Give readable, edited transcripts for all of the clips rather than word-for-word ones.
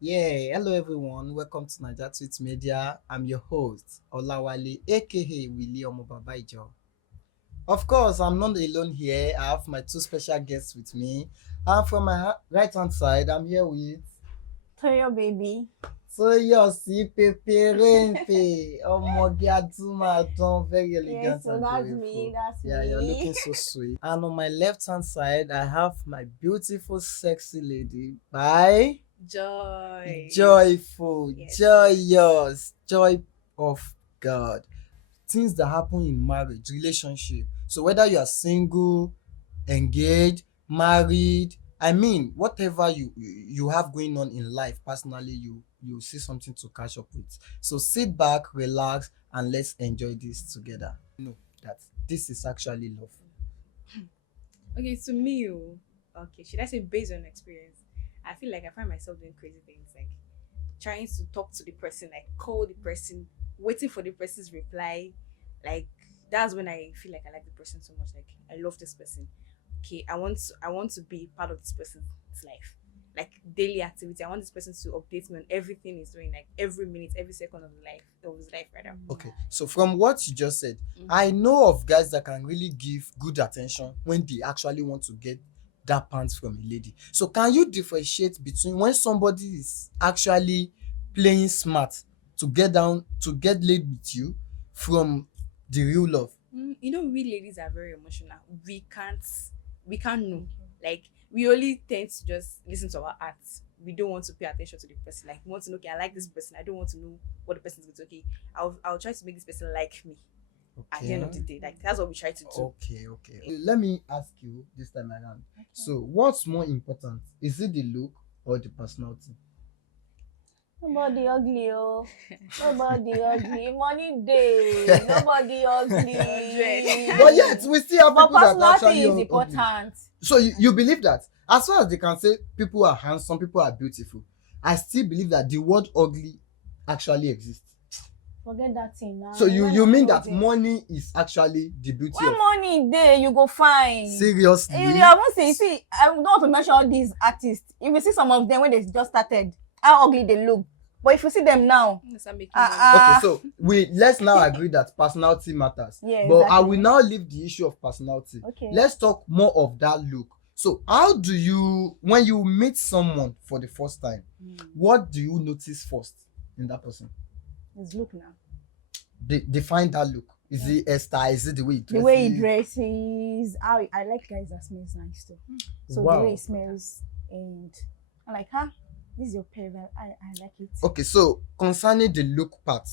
Yeah, hello everyone. Welcome to Naijatweet Media. I'm your host, Olawale, aka Willie Omobabaijo. Of course, I'm not alone here. I have my two special guests with me. And from my right hand side, I'm here with Toyo baby. Toyosi Peperempe. Omoge Adumadon, very Yes, elegant so and that's beautiful. me. That's Yeah, you're me. looking so sweet. And on my left hand side, I have my beautiful, sexy lady by Joy. joyful, Yes. joyous, joy of God. Things that happen in marriage, relationship. So whether you are single, engaged, married, I mean, whatever you have going on in life personally, you see something to catch up with. So sit back, relax, and let's enjoy this together. Know that this is actually love. Okay, to me, okay, should I say based on experience? I feel like I find myself doing crazy things like trying to talk to the person, like call the person, waiting for the person's reply. Like that's when I feel like I like the person so much. Like I love this person. Okay, I want to be part of this person's life. Like daily activity. I want this person to update me on everything he's doing, like every minute, every second of his life, rather. Okay, so from what you just said, Mhm. I know of guys that can really give good attention when they actually want to get that pants from a lady. So can you differentiate between when somebody is actually playing smart to get laid with you from the real love? We ladies are very emotional. We can't know. Like we only tend to just listen to our hearts. We don't want to pay attention to the person. Like we want to know, okay, I like this person. I don't want to know what the person's going to. Okay, I'll try to make this person like me. At the end of the day, like that's what we try to do. Okay. Let me ask you this time around. So what's more important? Is it the look or the personality? Nobody ugly, oh. Nobody ugly. Money day. Nobody ugly. But yet we still have But people that are personality actually is ugly. important. So you believe that as far as they can say people are handsome, people are beautiful, I still believe that the word ugly actually exists. Forget that thing now. So you mean that money is actually the beauty when of money there, you go find. seriously? I won't say. See, I don't want to mention all these artists. If you see some of them when they just started, how ugly they look. But if you see them now, Okay, so let's now agree that personality matters. Yeah, but I exactly. will now leave the issue of personality. Okay. Let's talk more of that look. So how do you, when you meet someone for the first time, what do you notice first in that person? His look now. Define that look. Is it hairstyle? Is it the way he dresses? The way he dresses. I like guys that smells nice too. So Wow. the way he smells, and I'm like, this is your pervert. I like it. Okay, so concerning the look part,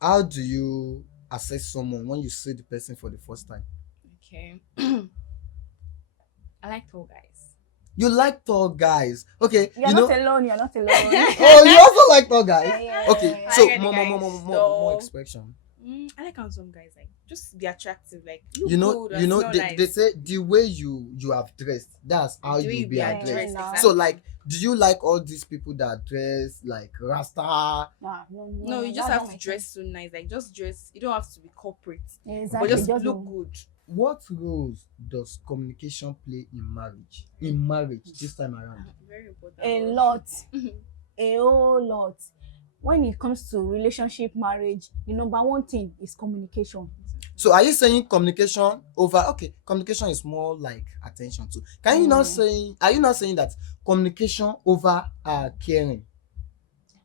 how do you assess someone when you see the person for the first time? Okay. I like tall guys. You like tall guys. Okay, You're not alone. You're not alone. Oh, you also like tall guys? Yeah. Okay, I so like the more guys expression. I like handsome guys, like just be attractive, like You know, good and smell they nice. say the way you have dressed, that's how The way you you be be addressed. addressed, Yeah, So exactly. like, do you like all these people that dress like Rasta? No, you just have to dress so nice, like just dress. You don't have to be corporate, Exactly. but just look good. What roles does communication play in marriage? In marriage this time around? Very important. A lot. A whole lot. When it comes to relationship, marriage, the number one thing is communication. So are you saying communication over, okay, communication is more like attention too. Are you not saying that communication over caring?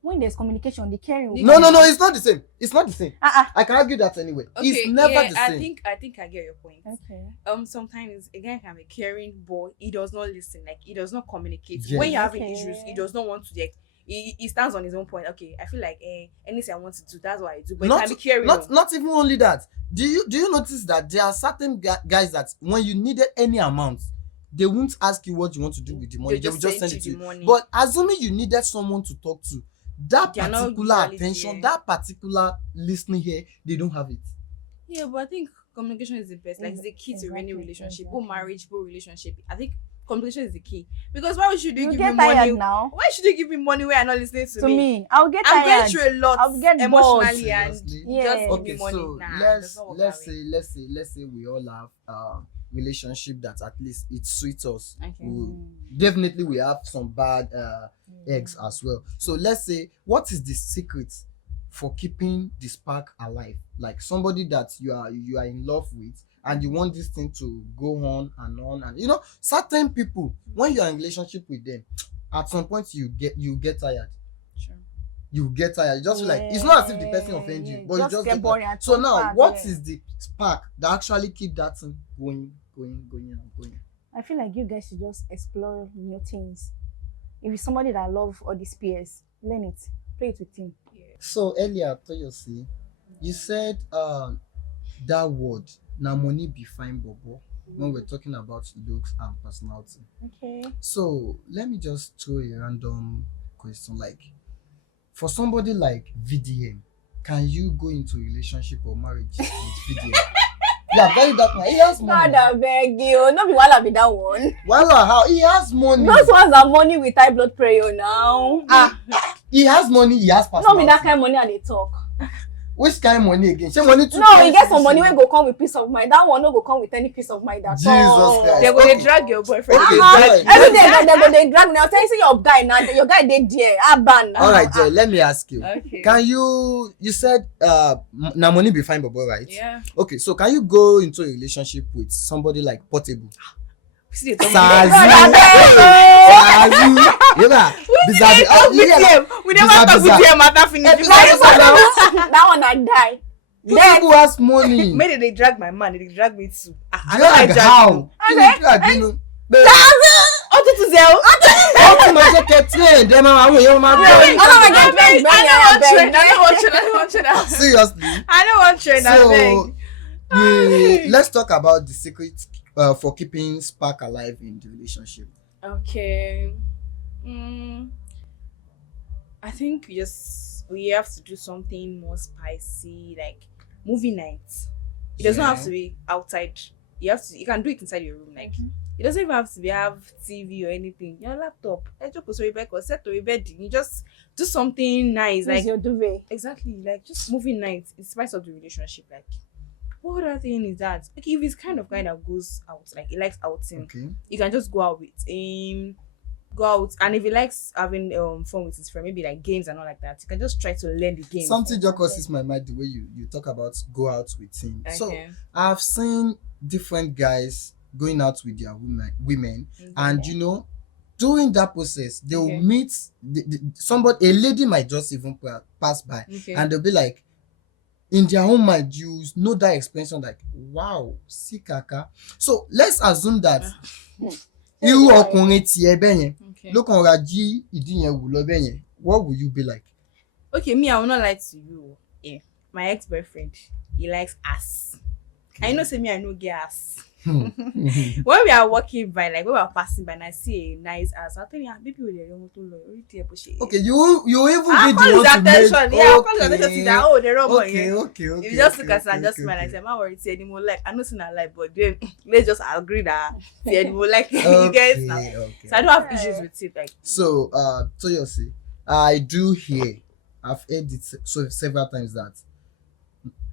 When there's communication, the caring will No, come. it's not the same. It's not the same. I can argue that anyway. Okay, It's never yeah, the same. I think I get your point. Okay. Sometimes a guy can be caring, but he does not listen. Like he does not communicate. Yes. When you're having Okay. issues, he does not want to. Like he stands on his own point. Okay, I feel like anything I want to do, that's what I do. But he can be caring. Not even only that. Do you notice that there are certain guys that when you needed any amount, they won't ask you what you want to do with the money. They will just send it to you. money. But assuming you needed someone to talk to, that They are not particular usually attention, there. that particular listening here, they don't have it. Yeah, but I think communication is the best. Like it's the key to any relationship, both marriage, both relationship. I think communication is the key. Because why should you give get me money tired now? Why should you give me money when you're not listening to me? I'll get I'm tired. going through a lot I'll get emotionally bored. and Seriously? Yeah. just give Okay, me money. so Nah, it let's doesn't work that way. let's say we all have relationship that at least it suits us. Okay. Definitely we have some bad eggs as well. So let's say, what is the secret for keeping the spark alive? Like somebody that you are in love with, and you want this thing to go on, and certain people, when you are in relationship with them, at some point you get tired. Sure. You get tired. You just feel like it's not as if the person offend you, but you just get get boring tired. at So some now, part, what yeah. is the spark that actually keep that thing going and going? I feel like you guys should just explore new things. If it's somebody that love all these PS, learn it, play it with him. So earlier, Toyosi, you said that word, na money be fine bobo, when we're talking about looks and personality. Okay. So let me just throw a random question, like, for somebody like VDM, can you go into a relationship or marriage with VDM? Yeah, very dark man. He has money. God, I beg you. No be wala be that one. Voila, how he has money. Those ones are money with high blood pressure now. He has money, he has No personality. be that kind of money and they talk. Which kind of money again? Say money to No, you get some money wey go come with peace of mind. That one no go come with any peace of mind at Jesus all. Christ. They go Okay. dey drag your boyfriend. Okay, Drag fine. Every day they go dey drag me. I'll tell you, see your guy now. Your guy dey there. Ban. All right, Jay, let me ask you. Okay. Can you said na money be fine bobo, right? Yeah. Okay, so can you go into a relationship with somebody like Portable? See the Sazi. We never talk with them matter finish. That one I die. People has money. Maybe they drag my man, they drag me too. Drag how? Drag, you know. Auto to zero. How my jacket trend? Them are away. You man. I don't want trend. Seriously. I don't want trend. I So, beg. let's talk about the secret for keeping spark alive in the relationship. Okay. I think we have to do something more spicy, like movie nights. It doesn't have to be outside. You can do it inside your room. Like it doesn't even have to have TV or anything. Your laptop. Set to bed. You just do something nice, like your duvet. exactly, like just movie nights. It spice up the relationship. Like what other thing is that? Okay, if it's kind of guy that goes out, like he likes outing, Okay. you can just go out with him. Go out, and if he likes having fun with his friend, maybe like games and all like that, you can just try to learn the game. Something just crosses my mind the way you talk about go out with him. Okay. So I've seen different guys going out with their women, and during that process they will meet somebody. A lady might just even pass by, and they'll be like, in their own mind, you know that expression like, wow, see kaka. So let's assume that irú ọkùnrin tiẹ̀ bẹ́ẹ̀ yẹn ló kàn ra jí ìdí yẹn wù lọ bẹ́ẹ̀ yẹn, what will you be like? Okay, me, I will not lie to you. Yeah, my ex-boyfriend, he likes ass. I know, say me, I know get ass. When we are walking by, like when we are passing by, and I see a nice ass, I'll tell you, maybe we don't know. Okay, you even I'll be call the his one to attention. make. Yeah, I'll call his attention to that. Oh, the wrong one. Okay. If you just look at her and just smile and say, I'm not worried to anymore. Like, I'm not saying I like, but then let's just agree that see anymore. Like, you guys now. So I don't have issues with it. Like, so, Toyosi, I've heard it several times that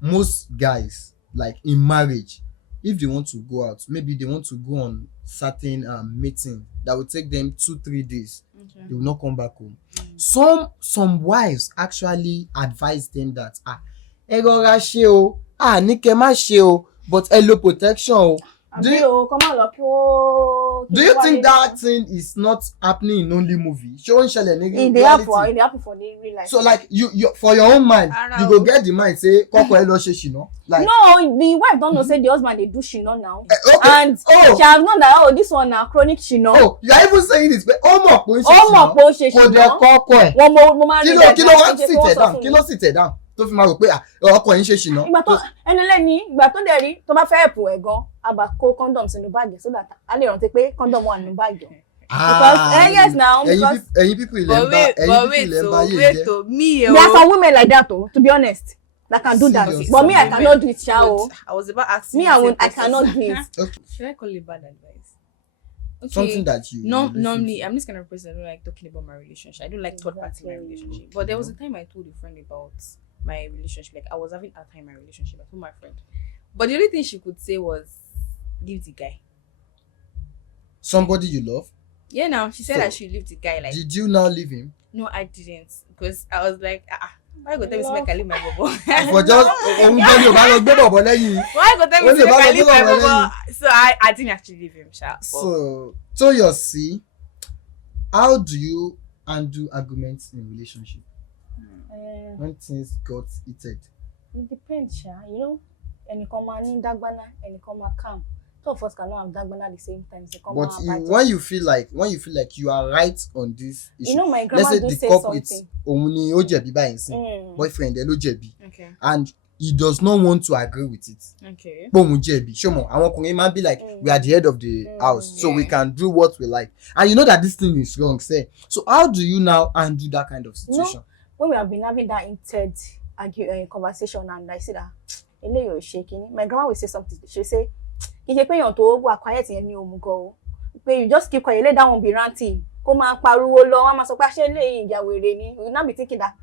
most guys, like in marriage, if they want to go out, maybe they want to go on certain meeting that will take them 2-3 days, they will not come back home. Some wives actually advise them that ẹ rọra ṣe o, ní kẹ́ má ṣe o, but ẹ lo protection o. Do you think that thing is not happening in only movie? Show and shell in they happen for the real life. So like you for your own mind, you go get the mind say koko elo she shino. Like no, the wife don't know say the husband they do shino now. Okay. And she have known that this one na chronic shino. Oh, you are even saying this, but mo ṣe shino. De koko e. Mo ma rí that. Kilo wa sit down. Kilo sit down. Tó fi máa rò pé ọkọ yín ṣe ṣìnà. Ìgbà tó ẹnilẹ́ni ìgbà tó dẹ̀ rí tó bá fẹ́ ẹ̀pù ẹ̀ gan àbá kó condom sínú báàgì so that a lè rántí pé condom wà nínú báàgì. Because yes now because ẹ̀yin people ilẹ̀ ń bá yé jẹ́. There are some women like that to be honest that can do that. Seriously. But me I cannot do it, Shao. I was about asking. Me I cannot do it. Okay. Should I call it bad advice? Okay. Something that you normally I'm this kind of person. I don't like talking about my relationship. I don't like third party in my relationship. But there was a time I told a friend about my relationship. Like I was having a time in my relationship. I told my friend, but the only thing she could say was, "Leave the guy." Somebody you love? Yeah, now she said So, I should leave the guy. Like, did you now leave him? no, I didn't, because I was like, why go tell me to make I leave my bobo? For just òun gbé ní o bá lọ gbé bọ̀bọ̀ lẹ́yìn. Why go tell me Only to make I about leave my the bobo bobo? So I didn't actually leave him, sha. So Toyosi, how do you handle arguments in relationship when things got heated? It depends, sha. You know, ẹnìkan máa ní dágbáná, ẹnìkan máa calm. Two of us cannot have dágbáná at the same time. But when you feel like you are right on this issue, you know, my let's grandma say do the say culprit something. òun ni ó jẹ̀bi báyìí sí, boyfriend ẹ ló jẹ̀bi, Okay. and he does not want to agree with it. Okay. Pé òun jẹ̀bi, ṣé mo àwọn ọkùnrin máa be like we are the head of the house, so we can do what we like, and you know that this thing is wrong, say. So how do you now undo that kind of situation? No, when we have been having that heated conversation, and I say that eléyìí ò ṣe kíní, my grandma will say something. She say, kì í ṣe pé èèyàn tó wà quiet yẹn ní òmùgọ̀ o, pé you just keep quiet, let that one be ranting, kó máa pariwo lọ, wọ́n máa sọ pé ṣé eléyìí ìyá wèrè ni, you now be thinking that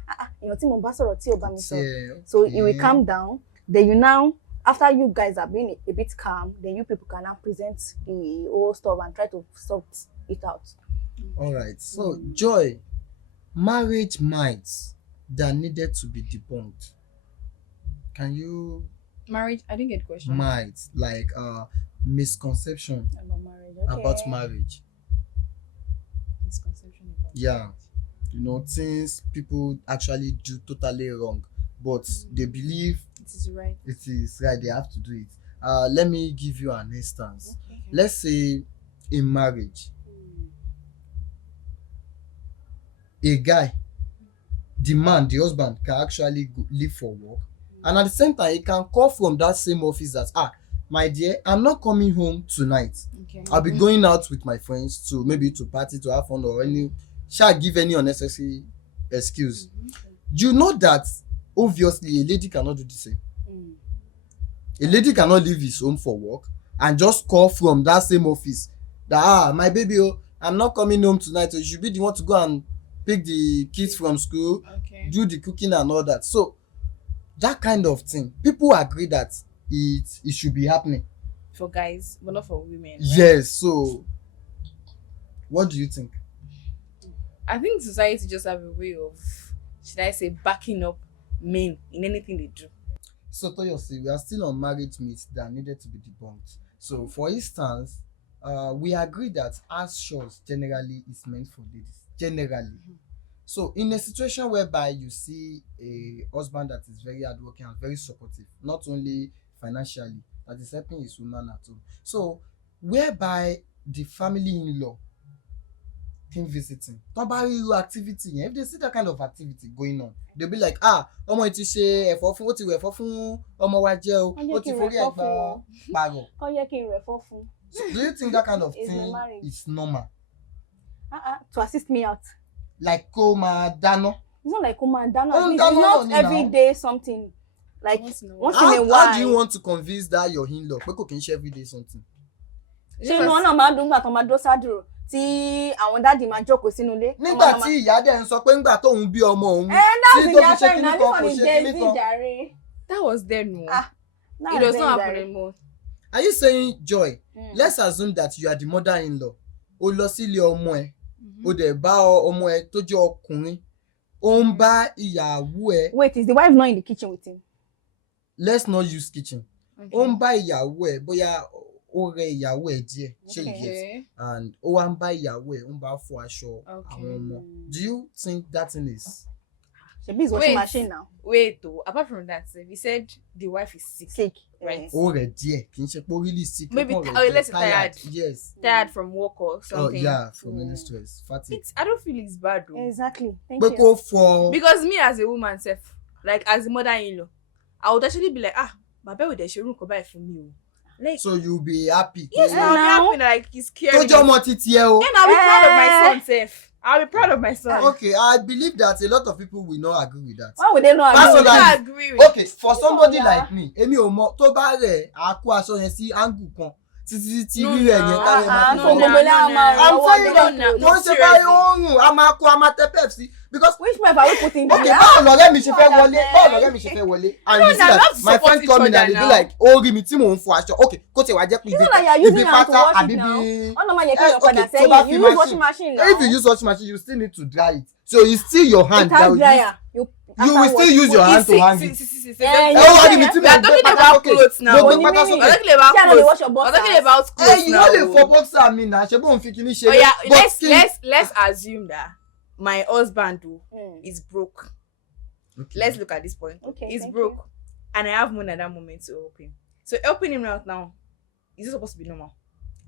èèyàn tí mo bá sọ̀rọ̀ tí ò bá mi sọ̀rọ̀. So you will calm down, then you now, after you guys have been a bit calm, then you people can now present the whole stuff and try to sort it out. All right. So Joy, marriage myths that needed to be debunked. Can you Marriage? I didn't get the question. myths like misconception About marriage, about marriage? Misconception about Yeah, you know, things people actually do totally wrong, but they believe it is right. it is right. They have to do it. Let me give you an instance. Okay. Let's say in marriage, a guy, the man, the husband, can actually leave for work, and at the same time, he can call from that same office that my dear, I'm not coming home tonight. Okay. I'll be going out with my friends to maybe to party, to have fun, or shall give any unnecessary excuse. You know that obviously a lady cannot do the same. A lady cannot leave his home for work and just call from that same office that my baby, I'm not coming home tonight, so you should be the one to go and pick the kids from school, Okay. do the cooking and all that. So that kind of thing, people agree that it should be happening. For guys, but not for women. Right? Yes. So what do you think? I think society just have a way of, should I say, backing up men in anything they do. So Toyosi, we are still on marriage myths that needed to be debunked. So for instance, we agree that house chores generally is meant for ladies. Generally. So in a situation whereby you see a husband that is very hardworking and very supportive, not only financially, that is helping his woman at home. So whereby the family-in-law came visiting, tó bá rí irú activity yẹn, if they see that kind of activity going on, they'll be like, ọmọ yìí ti ṣe ẹ̀fọ́ fún, ó ti wẹ̀ ẹ̀fọ́ fún ọmọ wa jẹ́ o, ó ti forí ẹ̀ gba pààrọ̀. Ó yẹ kí n rẹ̀ fọ́ fún. Do you think that kind of Is thing marriage. is normal? To assist me out. Like kó máa dáná? It's not like woman dáná. Oh, It's dáná not ni every now. day something. Like Once in a once in a while. How do you want to convince that your in-law pé kò kí n ṣe everyday something? ṣé inú ọ̀nà máa dùn gbà tó máa dó sádùrò tí àwọn dáàdì máa jókòó sínú ilé. Nígbà tí ìyá dẹ̀ ń sọ pé ńgbà tóun bí ọmọ òun that's tí the tó fi guy ṣe saying kíní na kan this kò one is ṣe Gen kíní Z kan. jàre. That was then more. That's It does Gen not Z happen jàre. anymore. Are you saying, Joy, let's assume that you are the mother-in-law, o lọ sílé ọmọ ẹ, o dẹ̀ bá ọmọ ẹ tó jẹ́ ọkùnrin, ó ń bá ìyàwó ẹ. Wait, is the wife not in the kitchen with him? Let's not use kitchen. Okay. Ó ń bá ìyàwó ẹ, bóyá ó rẹ ìyàwó ẹ díẹ̀, ṣé you get? Okay. And ó wá ń bá ìyàwó ẹ, ó ń bá fọ aṣọ Okay. àwọn ọmọ. Do you think that thing is Shebi is washing Wait. machine now. Wait, though. Apart from that, he said the wife is sick. Sick. Right. ó rẹ̀ díẹ̀, kì í ṣe pé ó really sick? ó Maybe kàn rẹ̀ oh, díẹ̀, let's say tired. Yes. Tired from work or Oh something. yeah, from any stress, fatigue. I don't feel it's bad though. Exactly. Thank Pé you. kó fọ. Because me as a woman self, like as a mother-in-law, I would actually be like, bàbá ò dẹ̀ ṣe irú nǹkan báyìí fún mi o. Like, So you be happy. yes, pé- I'll be now. happy like he's Tó caring. jẹ́ ọmọ títí ẹ o. And I'll be proud of my son self. I'll be proud of my son. Okay, I believe that a lot of people will not agree with that. Why would they not That's agree? what I that agree with. Okay, for somebody yeah. like me, èmi ò mọ̀ tó bá rẹ̀ á kó aṣọ yẹn sí angle kan. títí tí No, rí rẹ̀ yẹn no. táwọn ẹ̀ máa fi So no, fọ́. gbogbo ilé a máa I'm rọwọ́ saying dọ́dọ̀ that no, wọ́n ṣe seriously. báyìí oorun a máa kó a máa tẹ pepsi because which point are we putting okay there? báwo lọ̀rẹ́ mi ṣe fẹ́ wọlé Yeah. báwo lọ̀rẹ́ mi ṣe fẹ́ wọlé and you see they that love to my support friend each come in other and they be now. like ó rí mi tí mò ń fọ aṣọ okay kó tiẹ̀ wá jẹ́ pé You know that you are using hand to wash àbí it now. bí Oh no, man, you can't okay your tó father bá saying fi you use washing machine now. if you use washing machine you still need to dry it so it's still your hand It that has will dryer. you will still use your hand to hang it. Yeah, ẹ ó wá rí mi tí We are mò ń gbé talking pátá about sókè clothes now. mo gbé What pátá do you We're sókè. talking about See, I know they wash clothes. your We're boxers. talking about ẹ clothes yìí now. wọ́n lè fọ boxer mi náà ṣe bóun fi kíní ṣe Oh yeah, but let's assume that my husband is broke. okay. Let's look at this point. Okay, He's thank broke, and I have money at that moment to help him. So helping him out now, is it supposed to be normal?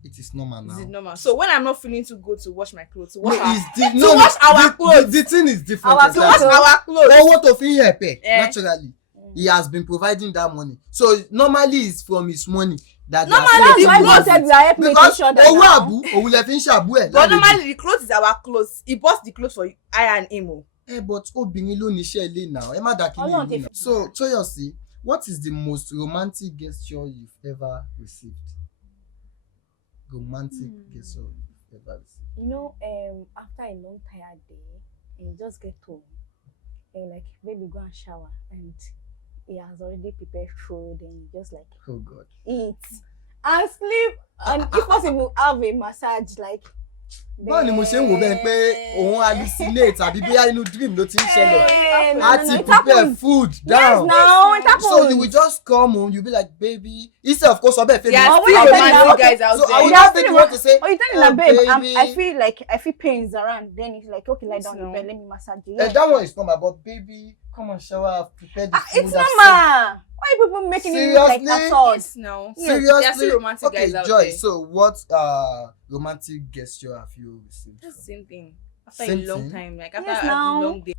it is normal now. Is it normal? So when I'm not feeling too good to wash my clothes, to no, wash our, it's di- to no, wash our clothes, the thing is different. Our to wash entirely. our clothes. owó tó fi ń help ẹ Eh. naturally he has been providing that money so normally it's from his money that Normally, That's the why we clothes- said we are helping because each other owó now. àbú òun lè fi ń ṣàbú ẹ But lálejò. normally the clothes is our clothes. He bought the clothes for I and him. but obìnrin ló níṣẹ́ ilé náà ẹ má dà kí ní Ọlọ́run ìlú ti náà. so Toyosi, what is the most romantic gesture you've ever received? Romantic gesture you've ever received. You know, after a long tired day, and you just get home, and you're like, baby, go and shower, and he has already prepared food, and you just like Oh God. eat and sleep, and if possible, have a massage, like. báwo ni mo ṣe ń wò bẹ́ẹ̀ pé òun hallucinate àbí bóyá inú dream ló ti ń ṣẹlẹ̀ No, a no, ti it prepare happens. food Yes, down now it happens. so you will just come home you be like baby instead of course ọbẹ̀ fẹ́ There are Oh, still wait, wait, romantic wait. guys out so I will there. not make you want to say Oh, you tell me that, babe, baby. I feel pains around. Then it's like, okay, lie down in No. bed, let me massage you. that one is normal but baby come and shower I've prepared the food It's I've normal. Why are people making it look like Seriously? assault? Yes, no. Yes. seriously There are still romantic okay guys out Joy there. so what romantic gesture have you received That's the from? same thing. After Same a long thing? time, like after Yes, a now. long day.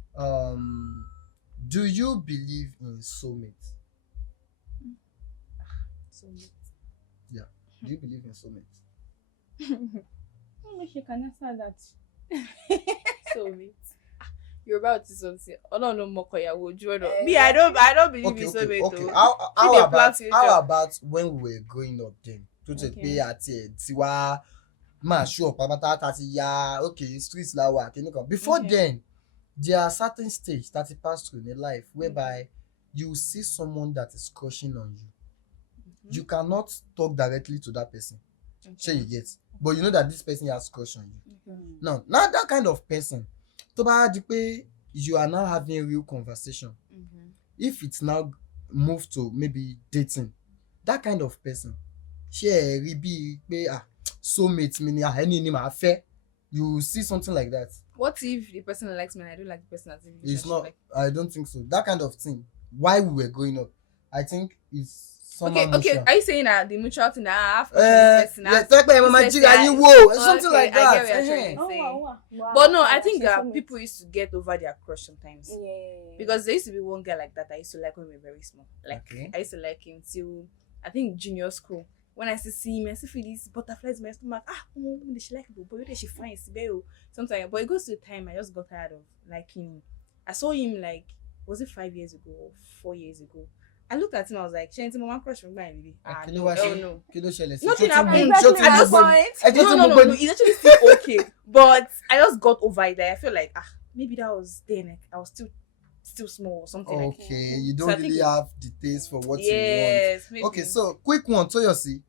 Do you believe in soulmates? So Do you believe in soulmates? I wish you can answer that. me. You're about to something. Oh no, no more koyawo. Eh, Me, I don't believe Okay, in so okay, many. okay. See How the about plans future. how about when we were growing up then? Tó jẹ́ Okay. pé àti ẹ̀ tí wá máa ṣú ọ̀pá pátá tá ti ya okay street la wà kíní kan. Before Okay. then, there are certain stage that you pass through in life whereby you see someone that is crushing on you. You cannot talk directly to that person. Shey you get? But you know that this person has crush on you. Now that kind of person, tó bá di pé you are now having a real conversation. If it's now moved to maybe dating, that kind of person, ṣé ẹ rí bíi pé soulmate mi ni ẹni ni màá fẹ́, you see something like that. What if the person likes me and I don't like the person as a It's relationship? not. Like, I don't think so. That kind of thing. While we were growing up, I think it's somehow okay. mutual. Are you saying that the mutual thing that I have this person? Yeah, has- tẹ́ pé ẹ máa this jíra person yín has- wò, something Okay, like I that. get what you're trying to Oh, say. wow. But no, I Okay, think so people used to get over their crush sometimes. Yeah. Because there used to be one guy like that I used to like when we were very small. Like Okay. I used to like him till I think junior school. When I still see him, I still feel these butterflies in my stomach. When she like boy, when she fine, sometimes. But it goes to the time I just got tired of liking him. I saw him like, was it 5 years ago or 4 years ago? I looked at him, I was like, Shanty, mama crush from my baby. Kí ló No, wá hell ṣe? no. Kí ló ṣẹlẹ̀ sí? Nothing Ṣó tún happened. mú- ṣó tún At mú this gbogbo- point, ẹ jẹ́ tún no, mú gbogbo- it's actually still okay. But I just got over it. Like, I feel like maybe that was then. Like, I was still small or something. Like, Okay, you So don't I think really have the taste for what you want. yes, maybe. Okay, so quick one, Toyosi.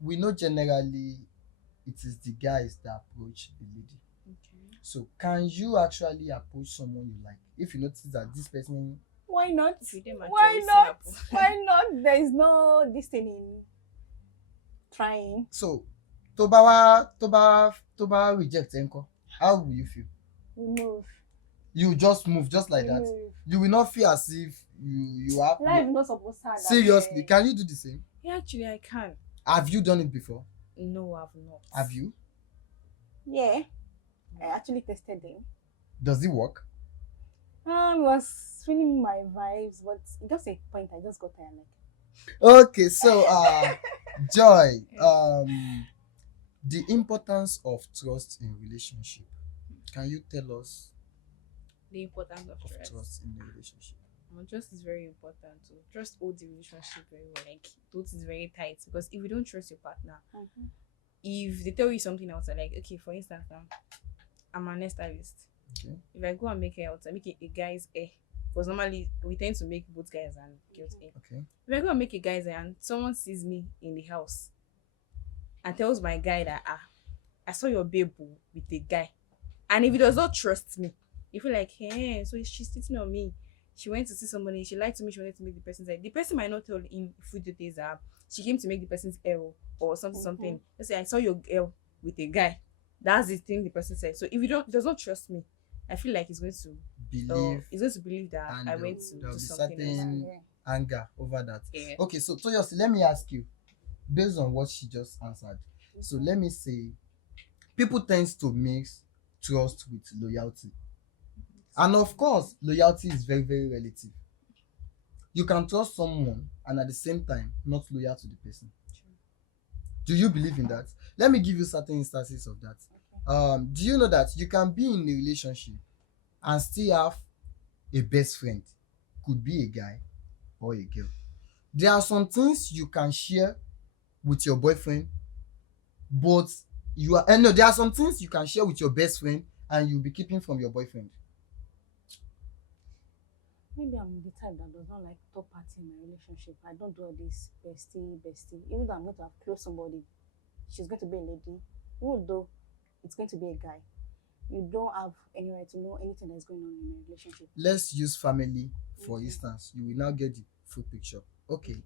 We know generally it is the guys that approach the lady. Okay. So can you actually approach someone you like if you notice that this person? Why not? If you didn't match Why your not? Singapore. Why not? There is no this thing in trying. So tó bá reject ẹ ńkọ́, how will you feel? Remove. You just move just like that. Remove. You will not feel as if you have. Life is not supposed to have that. Seriously, can you do the same? Yeah, actually, I can. Have you done it before? No, I've not. Have you? Yeah. I actually tested them. Does it work? It was feeling my vibes, but just a point I just got tired. Okay, so Joy, the importance of trust in relationship. Can you tell us The importance of of trust. trust in the relationship? Trust is very important. So trust hold the relationship very well. Like trust is very tight because if you don't trust your partner, if they tell you something outside, like okay, for instance, now I'm an hairstylist. Okay. If I go and make hair outside, make a guy's hair, because normally we tend to make both guys and girls hair. Okay. If I go and make a guy's hair and someone sees me in the house and tells my guy that I saw your babe with a guy, and if he does not trust me, you feel like, hey, so she's cheating on me. She went to see somebody, she lied to me, she wanted to make the person's hair. The person might not tell him food details that she came to make the person's hair or something, something. Let's say I saw your girl with a guy. That's the thing the person said. So if he does not trust me, I feel like he's going to believe that and I went to there'll do be something else. certain anger over that. Yeah. Okay, so Toyosi, let me ask you, based on what she just answered. So let me say, people tends to mix trust with loyalty. And of course, loyalty is very, very relative. You can trust someone and at the same time not loyal to the person. Do you believe in that? Let me give you certain instances of that. Do you know that you can be in a relationship and still have a best friend? Could be a guy or a girl. There are some things you can share with your boyfriend, but there are some things you can share with your best friend and you'll be keeping from your boyfriend. Maybe I'm the type that does not like third party in my relationship. I don't do all this bestie. Even though I'm going to have close somebody, she's going to be a lady. Even though it's going to be a guy, you don't have any right to know anything that's going on in a relationship. Let's use family for instance. You will now get the full picture. Okay.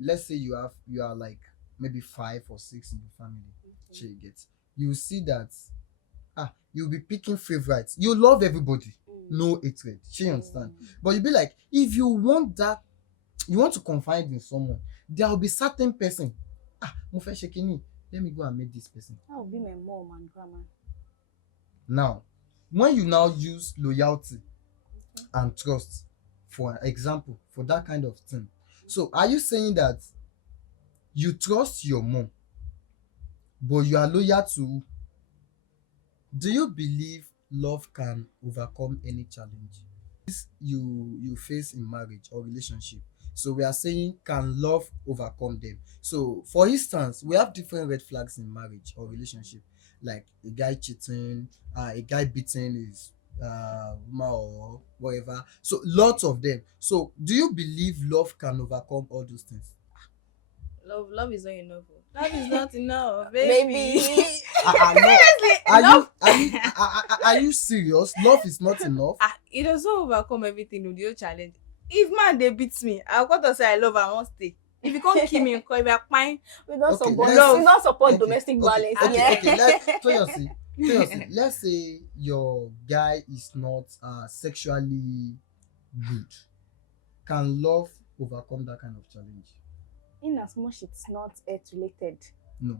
Let's say you are like maybe 5 or 6 in the family. Sure, you get. You see that you'll be picking favorites. You love everybody. No hatred. She understand. But you be like, if you want to confide in someone, there will be certain person. Mo fẹ́ ṣe kíní, let me go and meet this person. That would be my mom and grandma. Now, when you now use loyalty and trust, for example, for that kind of thing. So are you saying that you trust your mom, but you are loyal to? Do you believe love can overcome any challenge you face in marriage or relationship? So we are saying, can love overcome them? So for instance, we have different red flags in marriage or relationship, like a guy cheating, a guy beating his woman or whatever. So lots of them. So do you believe love can overcome all those things? Love is not enough. Love is not enough, Maybe. No. Are you serious? Love is not enough? It does not overcome everything with your challenge. If man they beat me, I've got to say I love her, I won't stay. If you can't kill me, if you're fine, We don't Okay, support. let's- We don't support Okay, domestic violence. Toyosi, let's say your guy is not sexually good. Can love overcome that kind of challenge? In as much it's not earth related. No.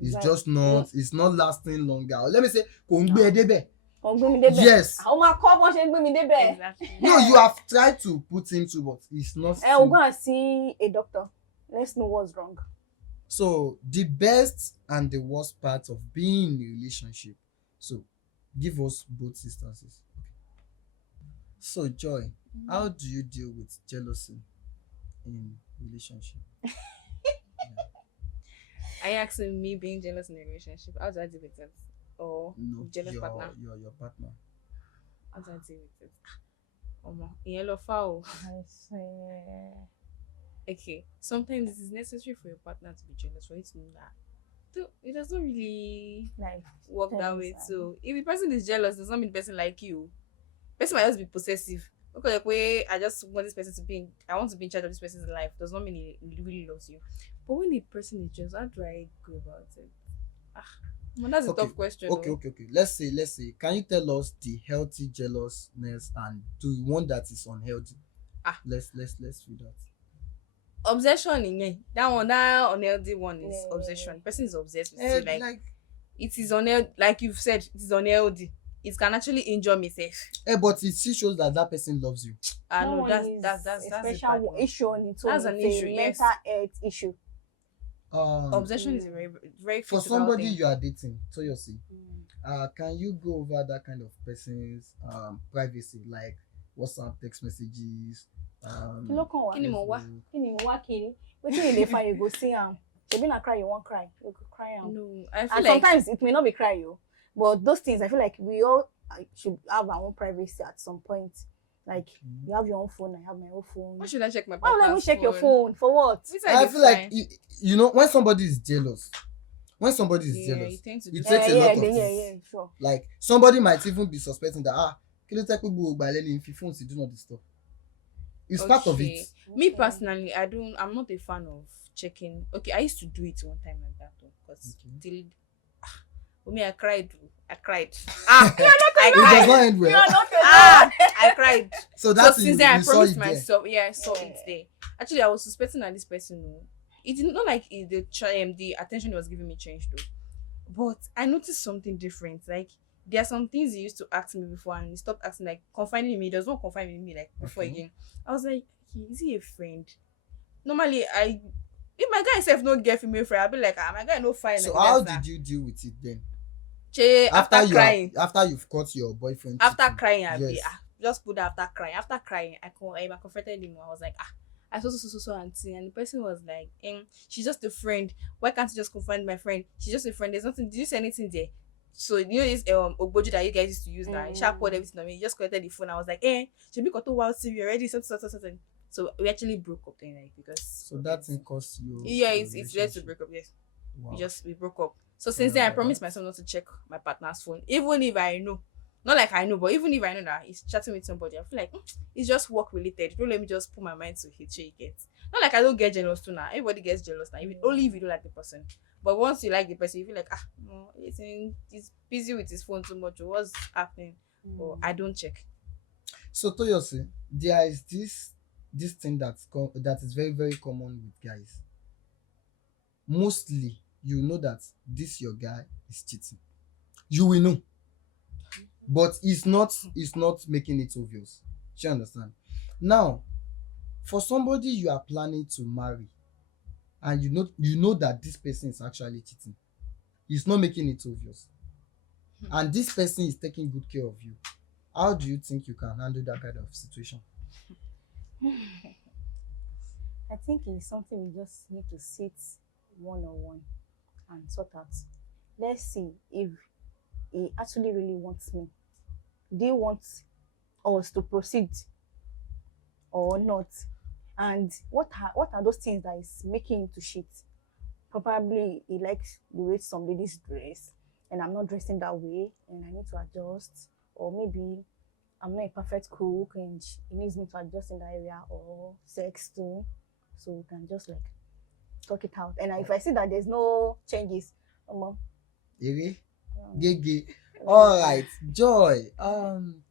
It's Right. just not, it's not lasting longer. Or let me say, kò ń gbé ẹ débẹ̀. Ó gbé mi débẹ̀. Yes. Àwọn máa kọ́ bọ́n ṣe ń gbé mi débẹ̀. exactly. No, you have tried to put him to, but it's not. We'll go and see a doctor. Let's know what's wrong. So the best and the worst part of being in a relationship. So give us both instances. Okay. So Joy, how do you deal with jealousy in relationship? Are you asking me being jealous in a relationship? How do I deal with it? Or No, jealous partner? your partner. How do I deal with it? Yellow foul. I swear. Okay, sometimes it is necessary for your partner to be jealous for you to know that. So it does not really Like work that Thanks, way. So if the person is jealous, does not mean the person like you. Person might just be possessive. Okay, like way I just want this person to be I want to be in charge of this person's life does not mean he really loves you. But when the person is jealous, how do I go about it? Well, that's a Okay, tough question. Okay. though. Let's say, can you tell us the healthy jealousness and the one that is unhealthy? Let's read that. Obsession in that unhealthy one is Yeah. obsession. Person is obsessed with you, Like it is unhealthy, like you've said, it is unhealthy. It can actually injure me safe. but it still shows that person loves you. I that know one that's is the a bad special one. issue on its own. That's an It's issue, a yes. mental health issue. Obsession is a very, very For physical somebody thing. you are dating, Toyosi, can you go over that kind of person's privacy? Like WhatsApp, text messages, kí ló kàn wá Kí ni mo wá? Facebook. kí ni mo wá kiri wetin you dey find you go see am shebi na cry you wan cry you go cry am. No, I feel And like sometimes it may not be cry but those things I feel like we all should have our own privacy at some point. Like you have your own phone, I have my own phone. why should I check my Why would I even partner's check your phone? For what? Which I I feel like you know when somebody is jealous, you jealous, tend to it do takes a yeah, lot of yeah, things. sure. Like somebody might even be suspecting that kí ló tẹ́ pé gbogbo ìgbà lẹ́ni fi phone sí do not disturb. It's part of it. Me personally, I'm not a fan of checking. Okay, I used to do it one time like that because till I cried. I cried. I It cried. does not end well. I cried. So that's Since then I you saw promised it there. myself, I saw it there. Actually, I was suspecting that this person, it did not like the attention he was giving me changed though. But I noticed something different. Like there are some things he used to ask me before, and he stopped asking, like confiding in me. He does not confide in me like before again. I was like, is he a friend? Normally, if my guy self no get female friend, I'll be like, my guy no fine. So how did you deal with it then? After crying, after you've caught your boyfriend. after cheating. crying, I'll be Yes. just put that after crying. After crying, I confronted him. I was like, I saw so auntie, and the person was like, she's just a friend. Why can't you just confide my friend? She's just a friend. There's nothing. Did you say anything there? So you know this ogboju that you guys used to use now. He sharp poured everything on me. He just collected the phone. I was like, should we got to wow see already? Something. So we actually broke up then, like because. So that thing cost you. Yeah, it's led to break up. Yes, Wow. we broke up. So since then, I promised myself not to check my partner's phone, even if I know. Not like I know, but even if I know that he's chatting with somebody, I feel like it's just work related. Don't let me just put my mind to it. You get. Not like I don't get jealous too now. Everybody gets jealous now. Only if you don't like the person. But once you like the person, you feel like no, he's busy with his phone too much. What's happening? Or I don't check. So Toyosi, there is this thing that is very very common with guys. Mostly, you know that this your guy is cheating. You will know, but it's not making it obvious. Do you understand? Now, for somebody you are planning to marry, and you know that this person is actually cheating, he's not making it obvious, and this person is taking good care of you. How do you think you can handle that kind of situation? I think it's something we just need to sit one-on-one and sort out. Let's see if he actually really wants me. Do you want us to proceed or not? And what are those things that is making him to shit? Probably he likes the way some ladies dress, and I'm not dressing that way, and I need to adjust. Or maybe I'm not a perfect cook, and he needs me to adjust in that area, or sex too. So we can just like talk it out. And if I see that there's no changes, Ere? Gege. All right, Joy.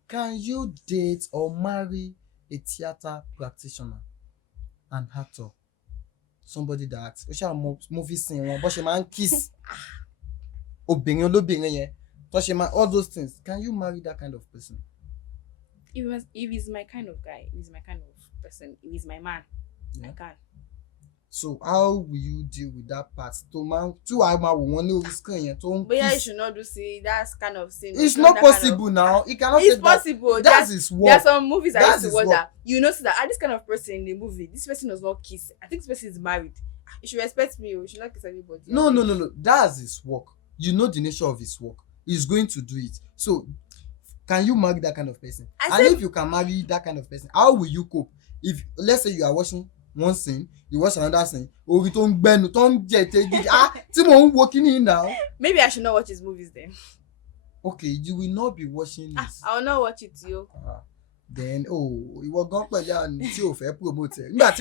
Can you date or marry a theater practitioner, an actor, somebody that movie scene wọn bó ṣe máa ń kiss obìnrin olóbìnrin yẹn tó ṣe máa all those things? Can you marry that kind of person? If he's my kind of guy, if he's my kind of person, if he's my man, I can. So how will you deal with that part? To man, two I ma wo wọn ní orí screen yẹn tó ń But yeah, you kiss. should not do see that's kind of sin. It's not possible now. It cannot It's take that. possible. That's his work. There are some movies I That's used to his watch work. that you notice that this kind of person in the movie, this person does not kiss. I think this person is married. You should respect me. You should not kiss everybody. No. That's his work. You know the nature of his work. He's going to do it. So, can you marry that kind of person? If you can marry that kind of person, how will you cope? If let's say you are watching one scene, you watch another scene, orí tó ń gbẹnu tó ń jẹ tẹ́gí tí mò ń wo kíní now. Maybe I should not watch his movies then. Okay, you will not be watching it. I will not watch it, yo. Then ìwọ gan pẹ̀lú àní tí o fẹ́ promote ẹ̀ nígbà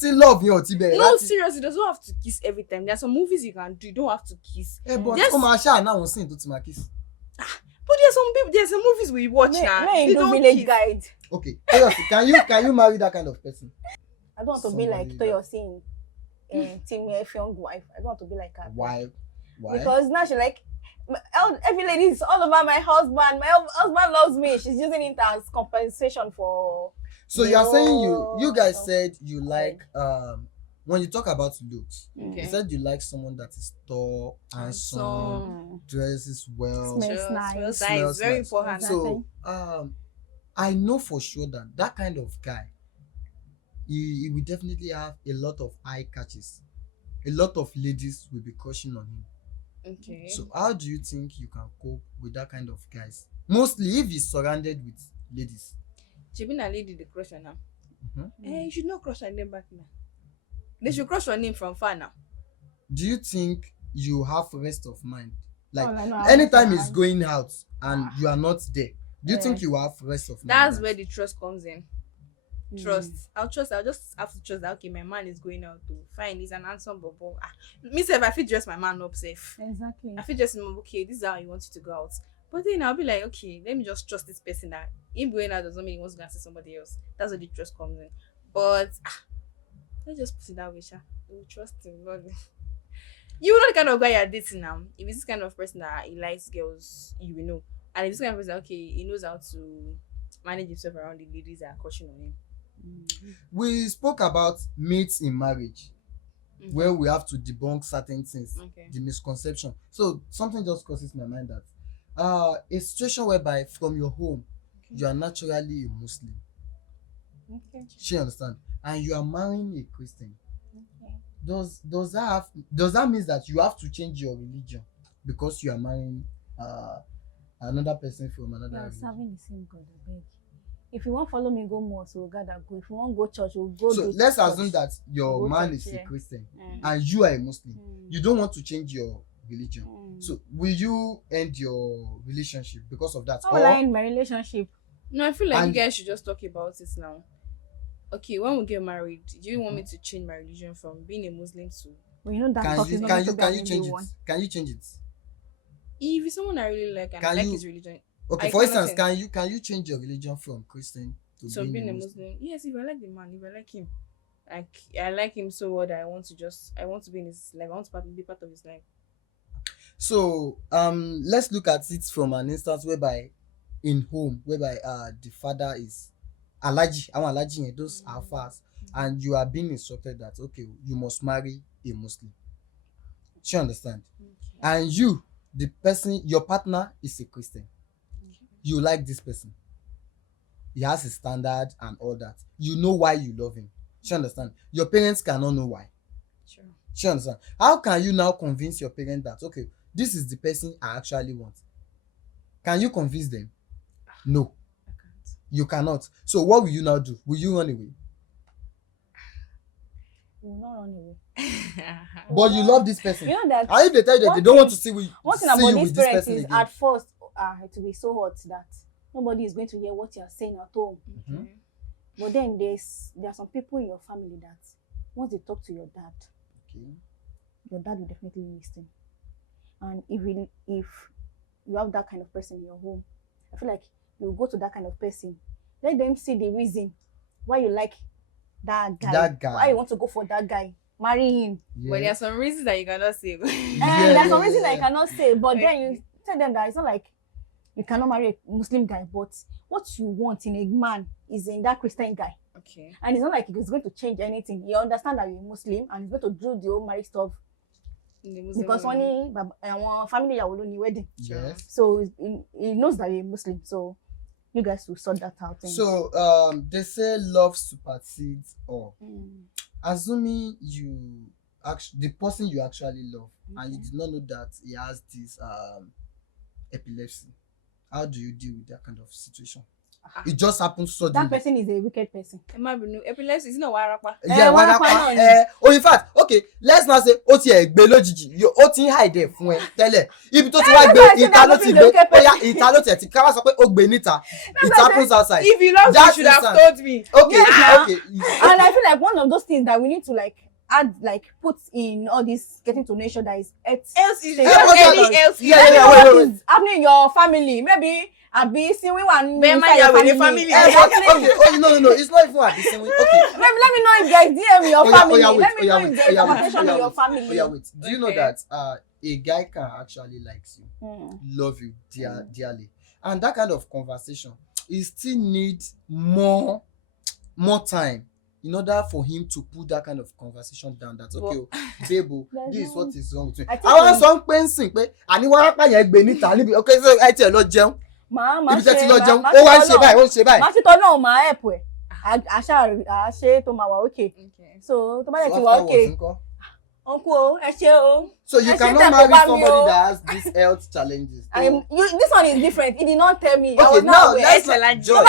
tí love yẹn ò ti bẹ̀rẹ̀ No, láti. seriously, you don't have to kiss every time. There are some movies you can do. You don't have to kiss. But Yes. ó máa ṣáà náà àwọn scene tó ti máa kiss. But there's some movies we watch now. May They do don't village kiss. guide. Okay, seriously, can you marry that kind of person? I don't want to be like Somebody Toyosi in Team young wife. I don't want to be like her. Why? Because now she like every lady is all over my husband. My husband loves me. She's using it as compensation for. So you are saying you guys so- said you like when you talk about looks, Okay. you said you like someone that is tall, handsome, dresses well. Smells nice. Smells Smells very nice. important. So I know for sure that that kind of guy, he will definitely have a lot of eye catches. A lot of ladies will be crushing on him. Okay. So how do you think you can cope with that kind of guys? Mostly if he's surrounded with ladies. She been a lady the crush on her. Mhm. You should not crush on them back now. They should crush on him from far now. Do you think you have rest of mind? Like Oh, I know, I anytime he's understand. going out and you are not there, do you think Yeah. you have rest of mind? That's with where that? the trust comes in. Trust. I'll just have to trust that okay, my man is going out to fine, he's an handsome bobo. Me self, I feel dress my man up safe. Exactly. I feel just okay, this is how he wants you to go out. But then I'll be like, okay, let me just trust this person that him going out doesn't mean he wants to go and see somebody else. That's where the trust comes in. But let's just put it that way, Sha. We trust him. God. You know the kind of guy you're dating now. If it's this kind of person that he likes girls, you will know. And if this kind of person, okay, he knows how to manage himself around the ladies that are crushing on him. We spoke about mates in marriage, where we have to debunk certain things, Okay. the misconception. So something just crosses my mind that a situation whereby from your home you are naturally a Muslim. Okay. She understand, and you are marrying a Christian. Okay. Does that mean that you have to change your religion because you are marrying another person from another You are religion? serving the same God, abeg. If you wan follow me go mosque, we'll gather go. If you wan go church, we'll go. So do let's church. assume that your Go man church, is a yeah. Christian Mm. and you are a Muslim. Mm. You don't want to change your religion. Mm. So will you end your relationship because of that? How will I end my relationship? No, I feel like And- you guys should just talk about it now. Okay, when we get married, do you want me to change my religion from being a Muslim to Well, you know that can talk you is not can going you to be can an you easy change one. it? Can you change it? if it's someone I really like and I Can like you- his religion, Okay, I for cannot instance, can you change your religion from Christian to so being being a a Muslim? Muslim, yes, if I like the man, if I like him, like I like him so well that I want to be in his life, I want to be part of his life. So let's look at it from an instance whereby in home whereby the father is allergy, those are fast, and you are being instructed that okay, you must marry a Muslim. She understand? And you, the person, your partner is a Christian. You like this person. He has a standard and all that. You know why you love him. She understand? Your parents cannot know why. Sure. She understand? How can you now convince your parents that okay, this is the person I actually want? Can you convince them? No, I can't. you cannot. So what will you now do? Will you run away? We will not run away. But you love this person. You know that And if they tell you that they don't want to see one thing see about you these with this parents person is again. at first it will be so hot that nobody is going to hear what you are saying at home. Mhm. But then there are some people in your family that once they talk to your dad will definitely listen. And if you have that kind of person in your home, I feel like you go to that kind of person, let them see the reason why you like that guy, why you want to go for that guy, marry him. Yeah. But there are some reasons that you cannot say. There's some reason that you yeah. cannot say, but then Okay. you tell them that it's not like you cannot marry a Muslim guy, but what you want in a man is in that Christian guy. Okay. And it's not like it's going to change anything. You understand that you're a Muslim and it's going to do the whole marriage stuff In the Muslim because woman. only family are only wedding. Yes. So he knows that you're a Muslim. So you guys will sort that out. So they say love supersedes all. Assuming the person you actually love and you did not know that he has this epilepsy, how do you deal with that kind of situation? It just happens suddenly. that person is a wicked person. Epilepsy is not warapa. Yeah, why why not? that in fact, okay, let's not say ó ti ẹ̀ gbé lójijì, ó ti ń hide ẹ̀ fún ẹ tẹ́lẹ̀. Ibi tó ti wá gbé, that's why I said ìta that ló ti person gbé, is a wicked ó yá person. ìta ló tiẹ̀ ti ká wá sọ pé ó gbé níta. It why I happens outside. If you love me, That you should have instance- told me. Okay, Yeah. okay. And I feel like one of those things that we need to put in all this getting to know each other is Else is Yeah, just okay. any else. Yeah, Let me yeah, know wait, what wait, is happening in your family. Maybe Abi see we want Bema inside ya your with the family. family. Exactly. Okay, oh no, it's not even at the same way. Okay. Maybe let me know if there's DM in your family. wait, Let me know if there's conversation in your wait. family. Oh, yeah, wait. Do you know Okay. that a guy can actually likes you, love you dearly, and that kind of conversation, he still needs more time in order for him to put that kind of conversation down. That okay, babe, this is what is wrong with me. I think Àwọn sọ ń pé ń sìn pé àní wárápá yẹn gbé níta níbi okay, so ẹ tiẹ̀ lọ jẹun. ibi tẹ́ ti lọ jẹun ó wá ń ṣe báyìí ó ń ṣe báyìí. má ṣe tọ́ náà máa help ẹ̀ àṣe tó máa wà okay so tó bá yẹ ti wà okay uncle o ẹ ṣé o. So you cannot marry somebody that has these health challenges. This one is different. He did not tell me. Okay, now let's Joy.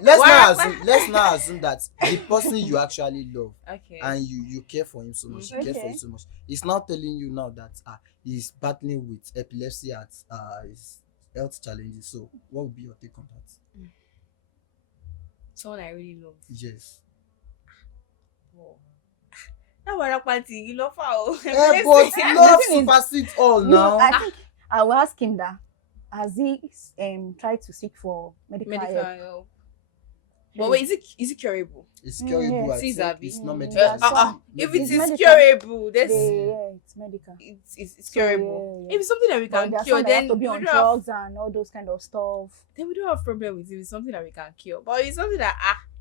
Let's not assume that the person you actually love and you care for him so much, you care for him so much. He's not telling you now that he's battling with epilepsy at his health challenges. So what would be your take on that? Someone I really love. Yes. Wow. But love supersedes all now. I think I will ask him that has he tried to seek for medical help. But wait, is it curable? It's curable. Yeah. It's not medical. If it is curable, that's it's medical. It's curable. Yeah. If it's something that we can cure, then have to be on drugs and all those kind of stuff. Then we don't have problem with it. If it's something that we can cure. But it's something that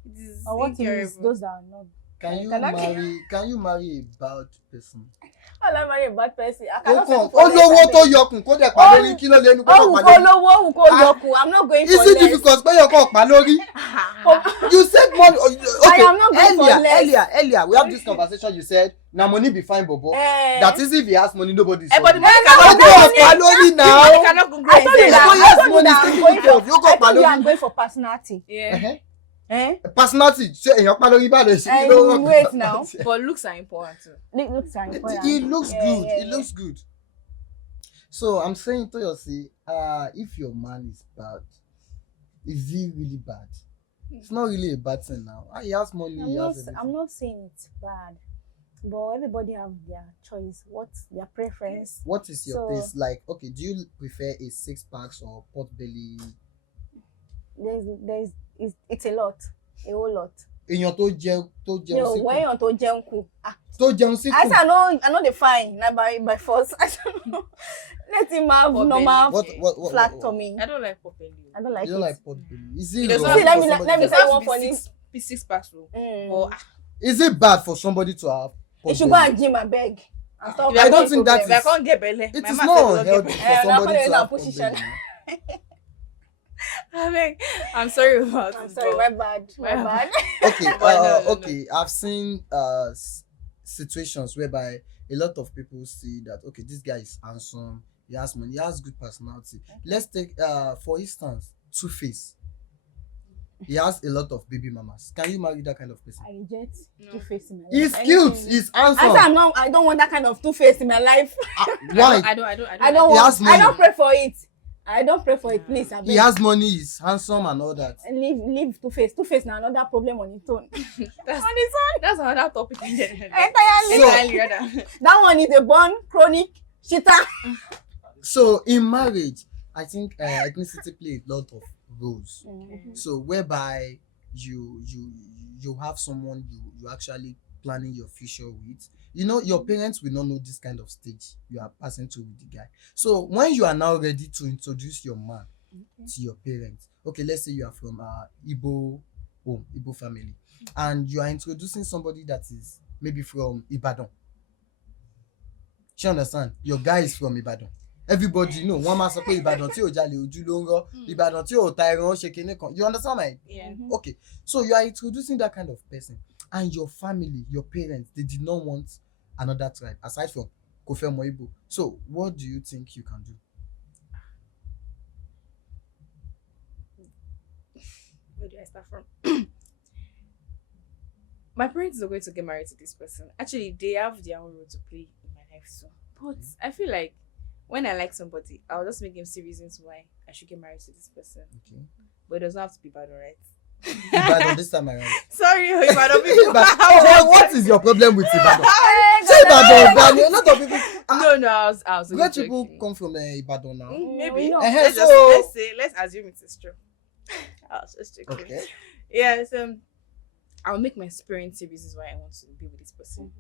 it is incurable. Those that are not. Can you marry a bad person? I don't marry a bad person. I cannot olówó tó yọkùn kó dẹ̀ pa lórí kí ló lè nu kó pa lórí. Olówó kó yọkùn. I'm not going for less. Is it difficult pé yọkùn pa lórí? You said money. Okay. I am not going for less. Earlier we have this conversation. You said na money be fine, bobo. That is if he has money, nobody is. But the money now. I told you that I'm going for personality. Yeah. Personality, ṣé èèyàn pa lórí báyìí ṣe ló wait now. But looks are important too. Looks are important. It looks good. It looks good. So I'm saying to yourself, if your man is bad, is he really bad? It's not really a bad thing now. He has money. I'm not saying it's bad, but everybody have their choice. What's their preference? What is your taste? Like, okay, do you prefer a 6-pack or pot belly? It's a lot, a whole lot. Èèyàn tó jẹun síkù. Èèyàn tó jẹun kù. Tó jẹun síkù. I know the fine. Not by force. I don't know. Let him have normal flat tummy. I don't like pot belly. I don't like you it. don't like pot belly. Is it let me say one funny. 6-pack. Is it bad for somebody to have pot belly? You should go and gym, I beg. I don't think that is. I can't get belly. It is not healthy for somebody to have pot belly. I'm sorry about I'm sorry, my bad. Okay, No. okay. I've seen situations whereby a lot of people see that okay, this guy is handsome, he has money, he has good personality. Let's take for instance, Two-Face. He has a lot of baby mamas. Can you marry that kind of person? I reject Two-Face in my life. He's cute. He's handsome. I don't want that kind of Two-Face in my life. Why? I don't pray for it. I don't pray for it, please. He has money, he's handsome and all that. Leave Two-Face. Two-Face now another problem on its own. That's another topic. Entirely. That one is a born chronic shitter. So in marriage, I think ethnicity play a lot of roles. Mm-hmm. So whereby you have someone you actually planning your future with. You know, your parents will not know this kind of stage you are passing through with the guy. So when you are now ready to introduce your man to your parents, okay, let's say you are from Igbo home, Igbo family, and you are introducing somebody that is maybe from Ibadan. You understand? Your guy is from Ibadan. Everybody know one man sọ pé Ìbàdàn tí ò jalè ojú ló ń rọ, Ìbàdàn tí ò ta ẹran ó ṣe kinní kan. You understand my? Yeah. Okay. So you are introducing that kind of person, and your family, your parents, they did not want another tribe aside from Kofe Moibo. So what do you think you can do? Where do I start from? My parents are going to get married to this person. Actually, they have their own role to play in my life too. But I feel like when I like somebody, I'll just make them see reasons why I should get married to this person. Okay. But it doesn't have to be bad, alright? Ibadan this time around. Sorry, Ibadan people. What is your problem with Ibadan? Say Ibadan, a lot of people. No, I was Where people come from Ibadan now? Maybe. No. Let's assume it is true. I was just joking. Okay. Yeah, so I'll make my parents see reasons why I want to be with this person.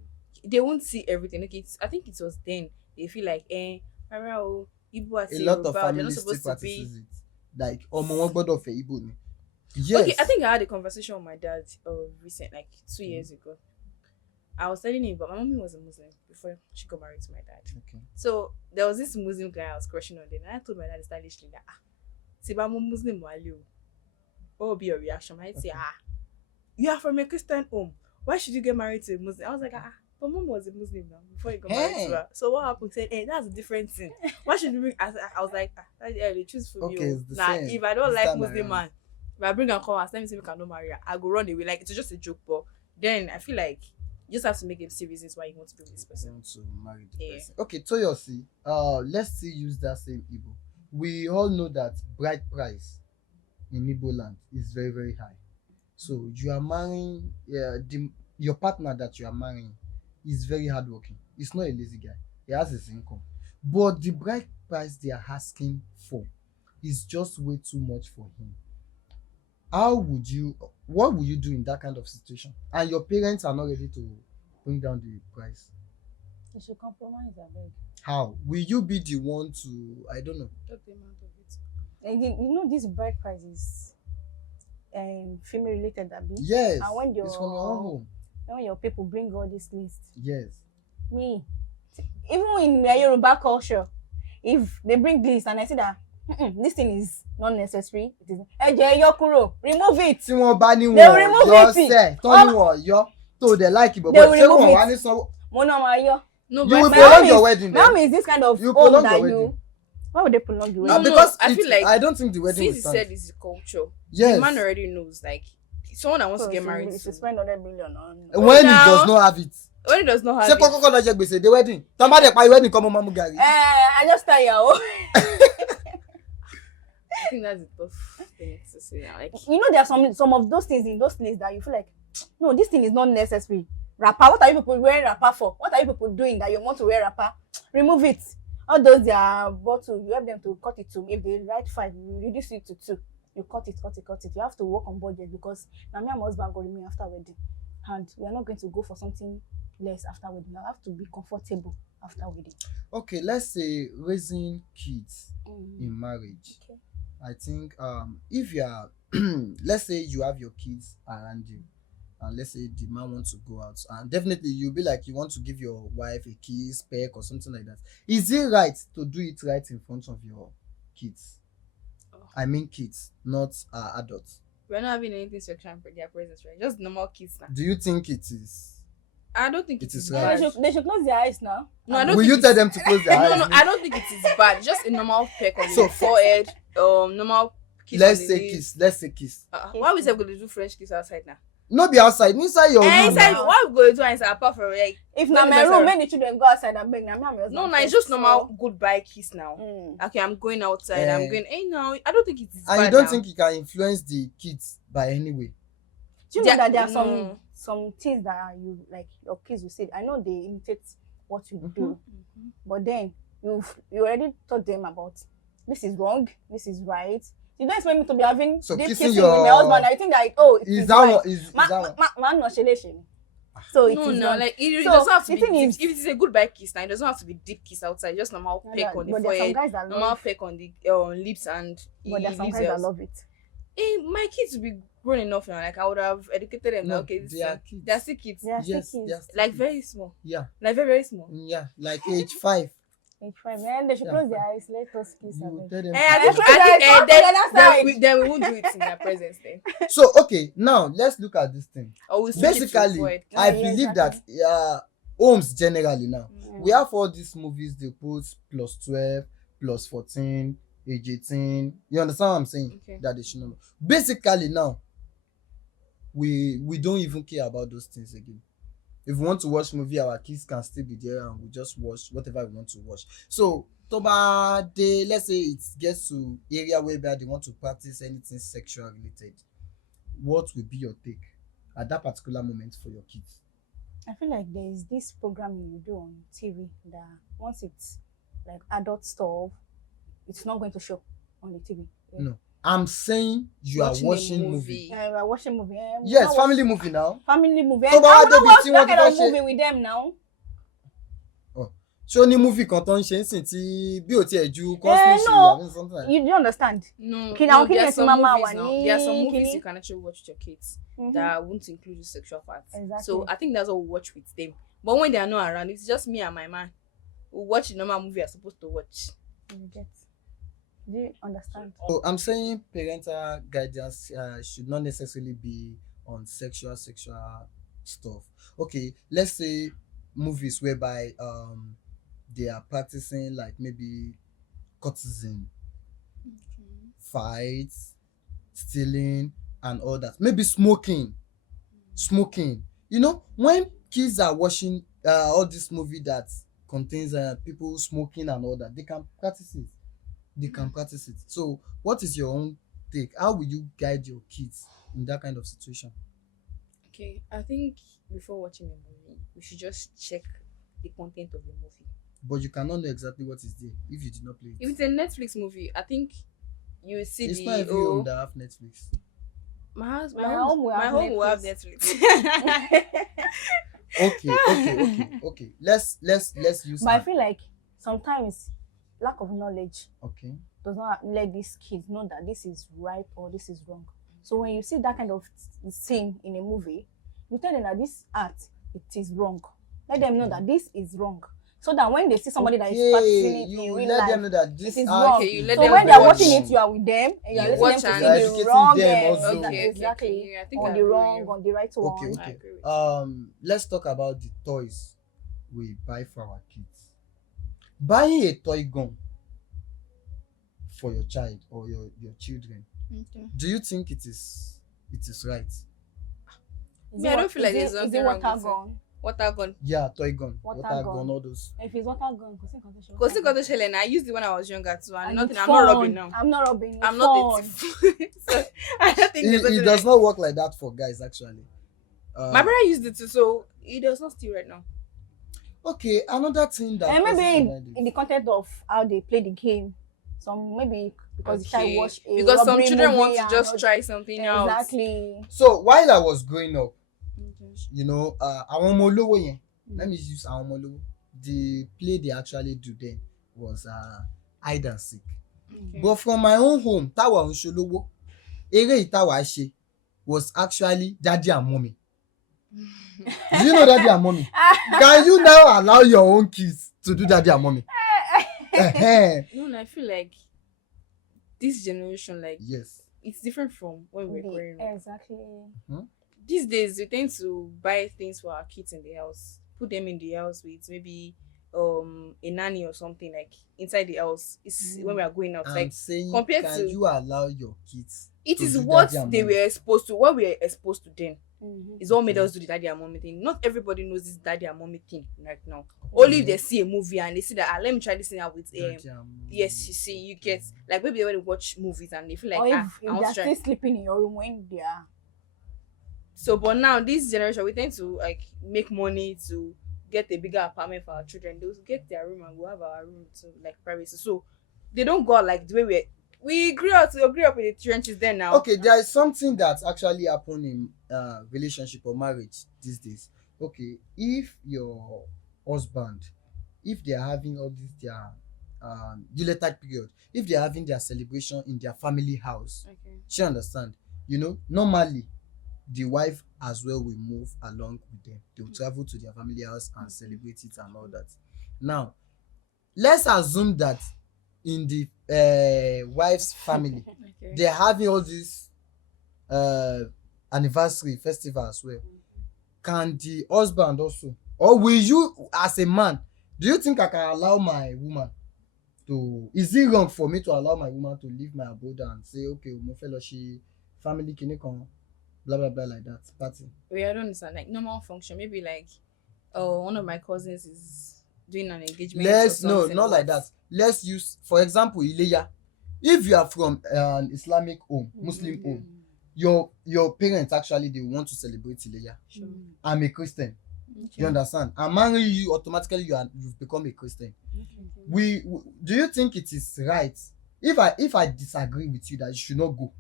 They won't see everything. Okay, I think it was then they feel like, Igbo A lot of families still practices it. Like, wọn gbọ́dọ̀ fẹ́ Igbo ni. Yes. Okay, I think I had a conversation with my dad recent, like 2 years ago. I was telling him, but my mommy was a Muslim before she got married to my dad. Okay. So there was this Muslim guy I was crushing on then, and I told my dad stylishly that I'm Muslim, what will be your reaction? I might say, you are from a Christian home. Why should you get married to a Muslim? I was like, but mom was a Muslim now before you got married to her. So what happened? He said, that's a different thing. Why should you bring? I was like, they choose for Okay, you. it's the Nah, same. if I don't This like time Muslim around. man, if I bring and come and tell me we cannot marry her, I go run away. Like it's just a joke, but then I feel like you just have to make him see reasons why you want to be with this I person. want to marry the Yeah. person. Okay, Toyosi, let's still use that same Igbo. We all know that bride price in Igbo land is very, very high. So you are marrying, your partner that you are marrying is very hardworking. He's not a lazy guy. He has his income. But the bride price they are asking for is just way too much for him. What would you do in that kind of situation? And your parents are not ready to bring down the price. You should compromise, I beg. How? Will you be the one to, I don't know. Talk the amount of it. And you know this bride price is female related, Abi. Yes. And when It's from your own home. when your people bring all this list, Yes. me, even in my Yoruba culture, if they bring this and I see that this thing is not necessary, it is Eje Yokuro, remove it. Tí wọ́n bá ní They will wọn remove yọ it. sẹ́, tán ní wọn yọ, tó dẹ̀ láìkì bọ̀bọ̀, They will ṣé remove wọ́n it. wá ní sanwó? Mo no ma yo. No, You but will I My feel prolong mom your is- wedding My mom then. is this kind of You home prolong that your you. wedding. Why would they prolong the No, wedding? Because I feel like I don't think the wedding since will he stand. said it's a culture, Yes. the man already knows. Like someone that wants to get married If to, you spend 100 million on. When he now- does not have it. when he does not Ṣé have it, kọ́kọ́ lọ jẹ gbèsè dé wedding? Tán bá dẹ̀ parí wedding kọ́ mo máa mú gàrí. I just tell you. I think that's a tough thing to say. Like You know, there are some of those things in those places that you feel like, no, this thing is not necessary. Wrapper, what are you people wearing wrapper for? What are you people doing that you want to wear wrapper? Remove it. All those their bottle, you help them to cut it to. If they write 5, you reduce it to 2. You cut it. You have to work on budget because now me and my husband go remain after wedding, and we are not going to go for something less after wedding. I have to be comfortable after wedding. Okay, let's say raising kids in marriage. Okay. I think if you are let's say you have your kids around you and let's say the man wants to go out and definitely you'll be like you want to give your wife a kiss, peck or something like that. Is it right to do it right in front of your kids? I mean kids, not adults. we're not having anything sexual in their presence, right? Just normal kids now. Do you think it is? I don't think It it is is right. bad. They should close their eyes now. No, I don't Will think you tell it's- them to close their eyes? No, I don't think it is bad. Just a normal peck on So- the forehead, normal kiss. Let's on the say lips. kiss. Let's say kiss. Why we say we do French kiss outside now? Not be outside, inside your room. Inside, now. why we go do inside apart from like? If Let na me my mess room, around. make the children go outside and beg. Na me and my husband. No, it's first, just so- normal goodbye kiss now. Okay, I'm going outside. Eh. I'm going. Hey, now I don't think it is. And bad you don't now. think you can influence the kids by any way? Do you know that there are No. some things that you like your kids will say? I know they imitate what you do, but then you already taught them about this is wrong, this is right. You don't expect me to be having So deep kissing kissing with my your- husband. I think that it Is is that right. one? Is that one? Man, no shellation. So it No, is no, wrong. like it So, doesn't have to the be thing deep. is- If it is a goodbye kiss, now it doesn't have to be deep kiss outside. Just normal No, peck that- on the but there are some forehead, guys that normal love. peck on the lips, and But there are some leaves guys that else. love it. My kids will be grown enough now. Like I would have educated them. No, That, okay, this they are is- kids. they're still kids. They are Yes, still kids. yes. Like very small. Yeah, Like very, very small. yeah, like age 5. It's fine. Man, they should Yeah, close their fine. eyes. Let us kiss. You abeg. tell them. Eh, I to think, close. close their eyes, come to the other side. then we won't do it in their presence then. So okay, now let's look at this thing. Or we'll switch it to Basically, forward. I Yeah, believe exactly. that homes generally now Mm. we have all these movies they put plus 12, plus 14, age 18. You understand what I'm saying? Okay. That they should know. Basically now, we don't even care about those things again. If we want to watch movie, our kids can still be there and we just watch whatever we want to watch. So Toba they let's say it gets to area whereby they want to practice anything sexual related. What will be your take at that particular moment for your kids? I feel like there is this programming you do on TV that once it's like adult stuff, it's not going to show on the TV. Yeah. No. I'm saying you Watching a are watching movie. movie. We're watching movie. We Yes, not family watch movie now. family movie. Tó And bá I wá will not débi watch tí that wọ́n ti kind of fẹ́ ṣe- movie with them now. Ṣé ó ní movie kan tó ń ṣe ń sìn tí bí ò tiẹ̀ ju Eh, cosmos no. or something like You don't understand. No, Okay, now, no, there are okay, some mama movies wa now. ni There are some movies kini. you can actually watch with your kids Mhm. that won't include the sexual parts. Exactly. So I think that's what we watch with them. But when they are not around, it's just me and my man. We watch the normal movie I'm supposed to watch. You get. Do you understand? So I'm saying parental guidance should not necessarily be on sexual stuff. Okay, let's say movies whereby they are practicing like maybe courtesan, fights, stealing, and all that. Maybe smoking. You know, when kids are watching all this movie that contains people smoking and all that, they can practice it. So what is your own take? How will you guide your kids in that kind of situation? Okay, I think before watching a movie, we should just check the content of the movie. But you cannot know exactly what is there if you did not play If it. it's a Netflix movie, I think you will see It's the not every home that have Netflix. my home will have Netflix. Okay. Let's use But I that. feel like sometimes lack of knowledge Okay. does not let these kids know that this is right or this is wrong. So when you see that kind of scene in a movie, you tell them that this art, it is wrong. Let them know that this is wrong. So that when they see somebody that is practicing it you in real let life, them know that this it is art wrong. Okay, you let So them when they are watch. watching it, you are with them and you are You letting watch them and to you are see the educating wrong them also. Okay, exactly, I think or I the agree with wrong, you. or the right Okay, one. I okay. agree with you. Let's talk about the toys we buy for our kids. Buying a toy gun for your child or your children, Okay. do you think it is right? Is Me, it I wa- don't feel like there's is something it wrong water with it. gun? Water gun. Yeah, toy gun, Water water gun. gun, all those. If it's water gun, because Because got to Shellen, I used it when I was younger too, and nothing. it's I'm not fun. rubbing now. I'm not rubbing. It's I'm not a fun. thief. So I don't think there's It something does like. not work like that for guys actually. My brother used it too, so he does not steal right now. Okay, another thing that And crosses maybe my mind in the content of how they play the game, some maybe because the child watch a Because some robbery children want movie to and just all- try something else. exactly. So while I was growing up, Okay. you know, àwọn ọmọ olówó yẹn, let me use àwọn ọmọ olówó. The play they actually do then was hide and seek. Okay. But from my own home, táwa ń ṣolówó, eré ìtawà ṣe was actually daddy and mommy. Do you know daddy and mommy? Can you now allow your own kids to do daddy and mommy? No, I feel like this generation, like Yes. it's different from when we were growing up. Exactly. These days, we tend to buy things for our kids in the house, put them in the house with maybe a nanny or something like inside the house. It's when we are going out. I'm Like saying, compared can to- you allow your kids it to is do what daddy and they mommy? were exposed to, what we were exposed to then. Mm-hmm. Is what made Okay. us do the daddy and mommy thing. Not everybody knows this daddy and mommy thing right now. Only if they see a movie and they see that let me try this thing out with Daddy and mommy. yes, you see, you get like maybe when they watch movies and they feel like Or I if want they are to try. still sleeping in your room when they are. So, but now this generation, we tend to like make money to get a bigger apartment for our children. They'll get their room and we'll have our room to like privacy. So they don't go out like the way we grew up in the trenches then now. Okay, there is something that actually happen in relationship or marriage these days. Okay, if your husband, if they are having all this their Yuletide period, if they are having their celebration in their family house, Okay. she understand. You know, normally the wife as well will move along with them. They will travel to their family house and celebrate it and all that. Now, let's assume that in the wife's family, Okay. they're having all this anniversary festival as well. Can the husband also, or will you as a man, do you think I can allow my woman to, is it wrong for me to allow my woman to leave my abode and say, okay, mo fẹ́ lọ ṣe family kini kan, blah blah blah, like that party? Wait, I don't understand. Like normal function, maybe like one of my cousins is doing an engagement. Let's or no, something, not like what? that. Let's use, for example, Ileya. If you are from an Islamic home, Muslim home, your parents actually they want to celebrate Ileya. Sure. I'm a Christian. Okay. You understand? I'm marrying you, automatically you've become a Christian. We do you think it is right if I disagree with you that you should not go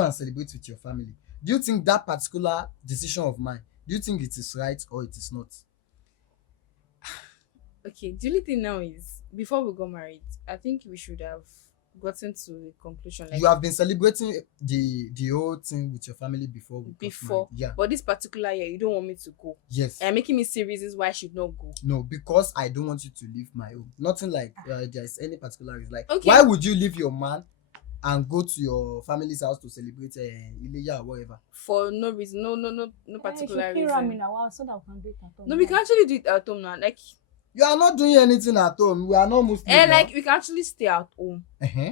and celebrate with your family? Do you think that particular decision of mine, do you think it is right or it is not? Okay, the only thing now is before we got married, I think we should have gotten to the conclusion like You have been celebrating the whole thing with your family before we got before. married. Yeah. But this particular year, you don't want me to go. Yes. And you're making me see reasons why I should not go. No, because I don't want you to leave my home. Nothing like there's any particular reason. Like, Okay. why would you leave your man and go to your family's house to celebrate Ileya or whatever? For no reason. No particular reason. So that we can do it at home. No, we can actually do it at home now. Like, You are not doing anything at home. We are not Muslim. and now. like we can actually stay at home. Uh-huh.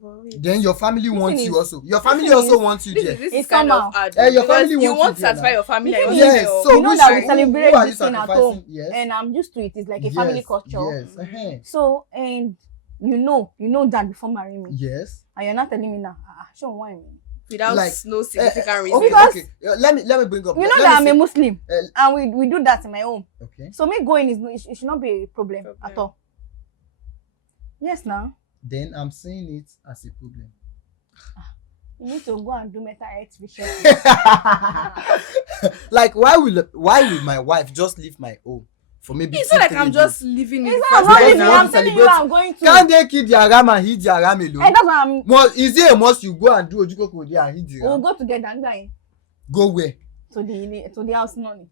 But wait. Then your family wants is- you also. Your family this also is- wants you This there. is It's kind somehow. of hard. Your because family you wants want to you there satisfy now. your family. The and thing your Yes, your- so you know which that are- we who celebrate are you this thing at sacrificing? home, Yes. and I'm used to it. It's like a family culture. Yes. Uh-huh. So, and you know that before marrying me, Yes. and you're not telling me now. Show why me. without Like, no significant reason. Okay, Because- okay. Let me bring up. You know let that I'm me a say- Muslim, and we do that in my home. Okay. So me going it should not be a problem at all. Yes, now Then I'm seeing it as a problem. you need to go and do mental health vision. Like, why will my wife just leave my home for maybe It's not like 2-3 I'm days? just living in It's the not first about Because time you living. now. want I'm to telling you, celebrate. I'm going to. Can't they keep their ram and hit their ram alone? And that's why I'm. Is it a must you go and do ojukoko there and hit the We'll ram? go together and going Go where? to the house money.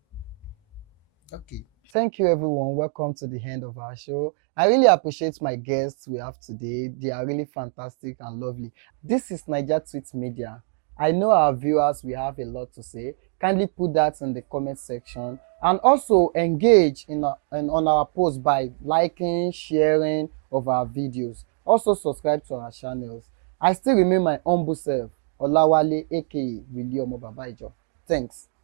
Okay. Thank you, everyone. Welcome to the end of our show. I really appreciate my guests we have today. They are really fantastic and lovely. This is Naijatweet Media. I know our viewers will have a lot to say. Kindly put that in the comment section and also engage on our post by liking, sharing of our videos. Also subscribe to our channels. I still remain my humble self, Olawale aka William Obabaijo. Thanks.